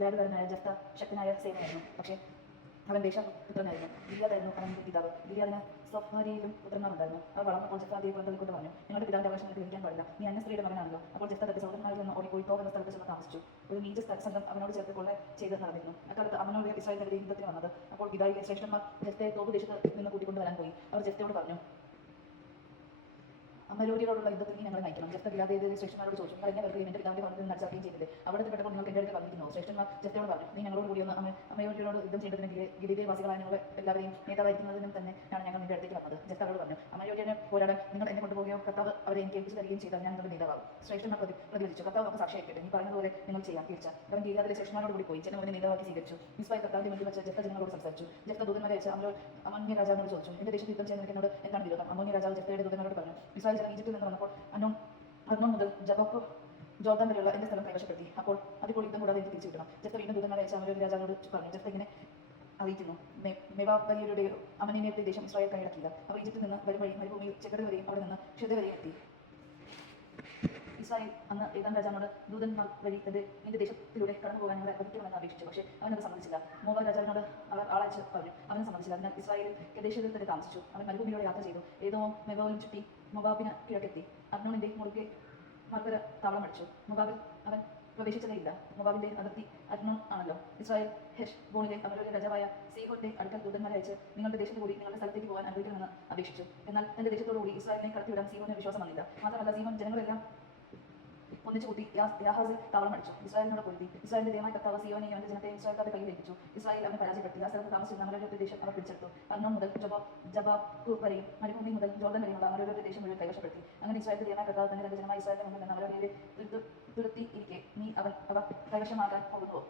ഗിലാഡുകാരനായ ജട്ട ശക്തനായ സേനയായിരുന്നു പക്ഷേ അവൻ ദേശപുത്രനായിരുന്നു ഗിലിയാദായിരുന്നു അവന്റെ പിതാവ്. ഗിലിയാദിന് സ്വഭാര്യയിലും പുത്രന്മാരുണ്ടായിരുന്നു. അവർ വളർന്നപ്പോൾ ജസ്താദിയെ അതേ പുറത്തുകൊണ്ട് പറഞ്ഞു നിങ്ങളുടെ പിതാവിന്റെ അവകാശം നിങ്ങൾക്ക് ലഭിക്കാൻ പാടില്ല. നീ അന്യ സ്ത്രീയുടെ മകനാണല്ലോ. അപ്പോൾ ജഫ്ത തന്റെ സഹോദരന്മാരിൽ നിന്ന് ഓടിപ്പോയി തോർ എന്ന സ്ഥലത്ത് ചെന്ന് താമസിച്ചു. ഒരു നീച സംഘം അവനോട് ചേർത്ത് കൊള്ള ചെയ്ത് നടന്നിരുന്നു. അക്കാലത്ത് അവനോട് ഇസ്രായേലിന്റെ യുദ്ധത്തിന് വന്നത്. അപ്പോൾ പിതാവിലെ ശ്രേഷ്ഠന്മാർ ജസ്തയെ തോപ്പ് ദേശത്ത് നിന്ന് കൂട്ടിക്കൊണ്ടുവരാൻ പോയി. അവർ ജസ്തയോട് പറഞ്ഞു അമ്മരോടിയോടുള്ള യുദ്ധത്തിൽ നീ ഞങ്ങളെ നയിക്കണം. ജഫ്ത ഗിലാദേതിരെ ശ്രേഷ്ഠന്മാരോട് ചോദിച്ചു നിങ്ങൾ എന്നെ വെറുതെ എന്റെ പിതാവിന്റെ ഭവനത്തിൽ നടച്ചാക്കുകയും ചെയ്തത് അവിടെ പെട്ടപ്പോൾ നിങ്ങൾക്ക് എന്റെ അടുത്ത് വന്നിരിക്കുന്നു. ശ്രേഷ്ഠന്മാർ ജസ്റ്റോട് പറഞ്ഞു നീ ഞങ്ങളോട് കൂടി ഒന്ന് അമ്മ അമ്മയോടിയോട് യുദ്ധം ചെയ്തതിന് ഗിലിതേ വാസികളായ ഞങ്ങൾ എല്ലാവരെയും നേതാവായിരിക്കുന്നതിനും തന്നെ ആണ് ഞങ്ങൾ നിന്റെ അടുത്തേക്ക് വന്നത്. ജസ്റ്റ് അവരോട് പറഞ്ഞു അമ്മയോടിയുടെ പോരാടാൻ നിങ്ങൾ എന്നെ കർത്താവ് അവരെ എനിക്ക് ഏൽപ്പിച്ച് തരികയും ചെയ്താൽ ഞാൻ നിങ്ങളുടെ നേതാവാകും. ശ്രേഷ്ഠന്മാർ പ്രതി പ്രതികരിച്ചു കർത്താവ് നമുക്ക് സാക്ഷിയാക്കട്ടെ നീ പറഞ്ഞതുപോലെ നിങ്ങൾ ചെയ്യാം തീർച്ച അവൻ ഗീതാതിലെ ശ്രേഷ്ഠന്മാരോട് കൂടി പോയി. ജനം അവനെ നേതാവാക്കി സ്വീകരിച്ചു. മിസ്ബായി കർത്താവിന്റെ വേണ്ടി വെച്ച ജഫ്ത ജനങ്ങളോട് സംസാരിച്ചു. ജഫ്ത ദൂതന്മാരെ അയച്ച് അമരോ അമോന്യ രാജാവിനോട് ചോദിച്ചു. എന്റെ ദേശത്ത് യുദ്ധം ചെയ്യുന്ന എന്നോട് എന്താണ് വിരോധം? അമോന്യ രാജാവ് ജഫ്തയുടെ ദൂതന്മാരോട് പറഞ്ഞു. മിസ്ബായി ജനം ഈജിപ്തിൽ നിന്ന് വന്നപ്പോൾ അന്നോ അന്നോ മുതൽ ജബോക്ക് ജോർദാൻ വരെയുള്ള എന്റെ സ്ഥലം കൈവശപ്പെടുത്തി. അപ്പോൾ അതിപ്പോൾ യുദ്ധം കൂടാതെ എനിക്ക് തിരിച്ചു കിട്ടണം. ജഫ്ത വീണ്ടും ദൂതന്മാരെ അയച്ച അമരോ രാജാവിനോട് പറഞ്ഞു. ജഫ്ത ഇങ്ങനെ അറിയിക്കുന്നു. മെവാബലിയുടെ അമനിയത്തെ ദേശം ഇസ്രായേൽ കൈയടക്കില്ല അവർ ഈജിപ്തിൽ നിന്ന് വരും വഴി മരുഭൂമിയിൽ ചെക്കട് വരെയും അവിടെ നിന്ന് ക്ഷുത വരെയും എത്തി. ഇസ്രായേൽ അന്ന് ഏതാൻ രാജാവിനോട് ദൂതന്മാർ വഴി എന്റെ എന്റെ ദേശത്തിലൂടെ കടന്നു പോകാൻ ഞങ്ങളെ അനുവദിക്കണമെന്ന് അപേക്ഷിച്ചു. പക്ഷേ അവനത് സമ്മതിച്ചില്ല. മോബാ രാജാവിനോട് അവർ ആളയച്ച് പറഞ്ഞു. അവനും സമ്മതിച്ചില്ല. അതിനാൽ ഇസ്രായേൽ പ്രദേശത്തിൽ തന്നെ താമസിച്ചു. അവൻ മരുഭൂമിയോടെ യാത്ര ചെയ്തു. ഏതോ മെഗോലും ചുറ്റി മൊബാബിന് കിഴക്കെത്തി. അർണോണിന്റെ മുറുകെ മർക്കര താവളം അടിച്ചു. മൊബാബിൽ അവൻ പ്രവേശിച്ചതേയില്ല. മൊബാബിന്റെ അതിർത്തി അഗ്നോൺ ആണല്ലോ. ഇസ്രായേൽ ഹെഷ് ബോണിലെ അവരുടെ രാജാവായ സീഹോന്റെ അടുക്കൽ ദൂതന്മാരെ അയച്ച് നിങ്ങളുടെ ദേശത്ത് കൂടി നിങ്ങളുടെ സ്ഥലത്തേക്ക് പോകാൻ അനുവദിക്കണമെന്ന് അപേക്ഷിച്ചു. എന്നാൽ തന്റെ ദേശത്തോടു കൂടി ഇസ്രായേലിനെ കടത്തിവിടാൻ സീഹോന് വിശ്വാസം വന്നില്ല മാത്രമല്ല സീഹോൻ ജനങ്ങളെല്ലാം ഒന്നിച്ചു കൂട്ടി യാഹാസിൽ താവളം അടിച്ചു ഇസ്രായേലിനോട് പൊരുതി ഇസ്രായേലിന്റെ ദൈവമായ കർത്താവ് സിയോനെ അവന്റെ ജനത്തെ ഇസ്രായേൽക്കാരുടെ കയ്യിൽ ഏൽപ്പിച്ചു ഇസ്രായേൽ അവനെ പരാജയപ്പെടുത്തി ആ സ്ഥലത്ത് താമസിച്ചിരുന്ന ഒരു ദേശം അവർ പിടിച്ചെടുത്തു കർണം മുതൽ ജബാ ജബാബ് വരെയും മരുഭൂമി മുതൽ ജോർദൻ വരെയുള്ള അവരുടെ ദേശം മുഴുവൻ കൈവശപ്പെടുത്തി അങ്ങനെ ഇസ്രായേലിന്റെ ദൈവമായ കർത്താവ് തന്നെ തന്റെ ജനമായ ഇസ്രായേലിന്റെ മുമ്പിൽ നിന്ന് അവരുടെ തുരുത്തി ഇരിക്കെ നീ അവൻ അവ കൈവശമാകാൻ പോകുന്നുവോ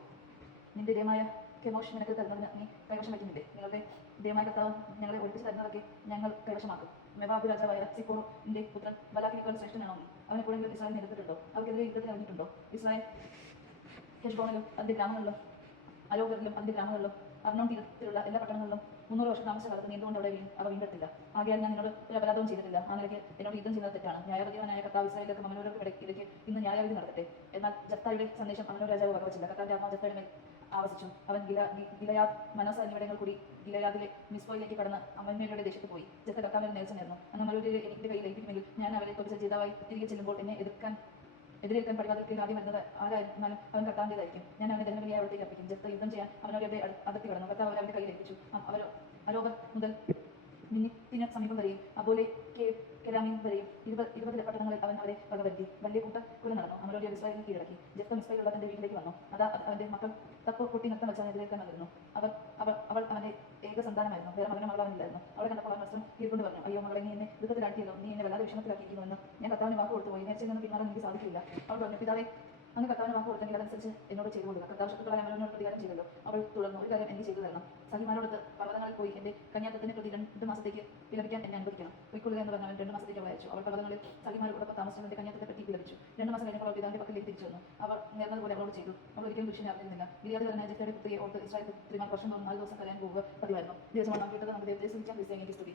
നിന്റെ ദൈവമായ കെമോഷ് നിനക്ക് തരുന്നതിന് നീ കൈവശം വയ്ക്കുന്നില്ലേ നിങ്ങളുടെ ദൈവമായ കർത്താവ് ഞങ്ങളെ ഒളിപ്പിച്ച് തരുന്നതൊക്കെ ഞങ്ങൾ കൈവശമാക്കും. മെവാബ് രാജാവായ സിക്കോറിന്റെ പുത്രൻ ബലാക്കിനേക്കാൾ ശ്രേഷ്ഠനാണോ അവനെ എപ്പോഴെങ്കിലും ഇസ്രായേൽ നേരിട്ടിട്ടുണ്ടോ അവർക്കെതിരെ യുദ്ധത്തിന് ഇറങ്ങിയിട്ടുണ്ടോ ഇസ്രായേൽ ഹെഷ്ബോണിലും അതിന്റെ ഗ്രാമങ്ങളിലും അലോകരിലും അതിന്റെ ഗ്രാമങ്ങളിലും അർണോൺ തീരത്തിലുള്ള എല്ലാ പട്ടണങ്ങളിലും മുന്നൂറ് വർഷം താമസ കാലത്ത് നീണ്ടുകൊണ്ട് അവിടെ അവ വീണ്ടെടുത്തില്ല. ആകയാൽ ഞാൻ നിന്നോട് ഒരു അപരാധവും ചെയ്തിട്ടില്ല. ആ നിലയ്ക്ക് എന്നോട് യുദ്ധം ചെയ്യുന്നത് തെറ്റാണ്. ന്യായപതിവനായ കർത്താവ് ഇസ്രായേലിലേക്ക് അമനോർക്ക് ഇടയ്ക്ക് ഇന്ന് ന്യായവിധി നടത്തട്ടെ എന്നാൽ ജത്തായുടെ സന്ദേശം അമനോ രാജാവ് വകവച്ചില്ല കർത്താവിന്റെ ആത്മാവ് ജത്തായുടെ മേൽ ആവസിച്ചു. അവൻ ഗില ഗിലയാദ് മനോസ എന്നിവിടങ്ങൾ കൂടി ഗിലയാദിലെ മിസ്ബോയിലേക്ക് കടന്ന് അമ്മയുടെ ദേശത്ത് പോയി. ജത്ത കക്കാമൽ നേഴ്സനായിരുന്നു അന്ന് മലൂരിൽ എനിക്ക് കയ്യിൽ ഏൽപ്പിക്കുമെങ്കിൽ ഞാൻ അവരെ കുറിച്ച് ജേതാവായി തിരികെ ചെല്ലുമ്പോൾ എന്നെ എതിർക്കാൻ എതിരേൽക്കാൻ പഠിക്കാതെ ആദ്യം വരുന്നത് ആരായിരുന്നാലും അവൻ കർത്താവിന്റെതായിരിക്കും. ഞാൻ അവനെ ജനങ്ങളെ അവിടത്തേക്ക് അർപ്പിക്കും. ജത്ത യുദ്ധം ചെയ്യാൻ അവനവരുടെ അതിർത്തി കടന്നു. കർത്താവ് അവരെ അവരുടെ കയ്യിൽ ഏൽപ്പിച്ചു. അവർ അരോബർ മുതൽ മിനിറ്റിന് സമീപം വരെയും അതുപോലെ കെരാമീൻ വരെയും ഇരുപത് ഇരുപത് പട്ടണങ്ങളിൽ അവൻ അവരെ വകവരുത്തി. വലിയ കൂട്ട കുല നടന്നു അവരുടെ ഇസ്രായേലിനെ കീഴടക്കി. ജസ്റ്റ് മിസ്ബയിലുള്ള തന്റെ വീട്ടിലേക്ക് വന്നു. അത് അവന്റെ മക്കൾ തപ്പ് കുട്ടി നൃത്തം വെച്ചാൽ എതിരേൽക്കാൻ വന്നിരുന്നു. അവർ അവൾ അവൾ അവന്റെ ഏക സന്താനമായിരുന്നു വേറെ മകനും മകളവനില്ലായിരുന്നു അവളെ കണ്ടപ്പോൾ അവൻ വസ്ത്രം കീഴ്ക്കൊണ്ട് പറഞ്ഞു അയ്യോ മകളെ നീ എന്നെ ദുഃഖത്തിലാക്കിയല്ലോ നീ എന്നെ വല്ലാതെ വിഷമത്തിലാക്കിയിരിക്കുന്നുവെന്ന് ഞാൻ കർത്താവിന് വാക്ക് കൊടുത്തു പോയി നേരത്തെ നിന്ന് പിന്മാറാൻ എനിക്ക് സാധിക്കില്ല. അവൾ പറഞ്ഞു പിതാവെ അങ്ങ് കർത്താവിന് വാക്ക് കൊടുത്തെങ്കിൽ അതനുസരിച്ച് എന്നോട് ചെയ്തു കൊടുക്കുക. കർത്താവ് ശത്രുക്കളെ അവനോട് പ്രതികാരം ചെയ്തല്ലോ അവൾ തുടർന്നു. ഒരു കാര്യം എനിക്ക് ചെയ്തു തരണം. സഹിമാനോടത്ത് പർവതങ്ങളിൽ പോയി എന്റെ കന്യാത്തത്തിനെ പ്രതി രണ്ട് മാസത്തേക്ക് വിലപിക്കാൻ എന്നെ അനുവദിക്കണം. പൊയ്ക്കൊള്ളുക എന്ന് പറഞ്ഞാൽ രണ്ട് മാസത്തേക്ക് അവൾ അയച്ചു. അവൾ പർവതങ്ങളിൽ സഹിമാരോടൊപ്പം താമസിച്ചു എന്റെ കന്യാത്തത്തെ പറ്റി വിലപിച്ചു. രണ്ട് മാസം കഴിഞ്ഞപ്പോൾ അവൾ പിതാവിന്റെ പക്കലേക്ക് തിരിച്ചു വന്നു. അവർ നേർന്നതുപോലെ അവളോട് ചെയ്തു. അവൾ ഒരിക്കലും പുരുഷനെ അറിഞ്ഞിരുന്നില്ല. ഗിരിയാദ് പറഞ്ഞ ജെറ്റയുടെ പുത്രിയെ ഓർത്ത് ഇസ്രായേൽ ത്രിമാൽ വർഷം നാല് ദിവസം കരയാൻ പോവുക പതിവായിരുന്നു. ദിവസമാണ് കേട്ടത്. നമ്മുടെ ദൈവത്തെ സ്തുതിക്കാം ക്രിസ്ത്യാനി സ്തുതി.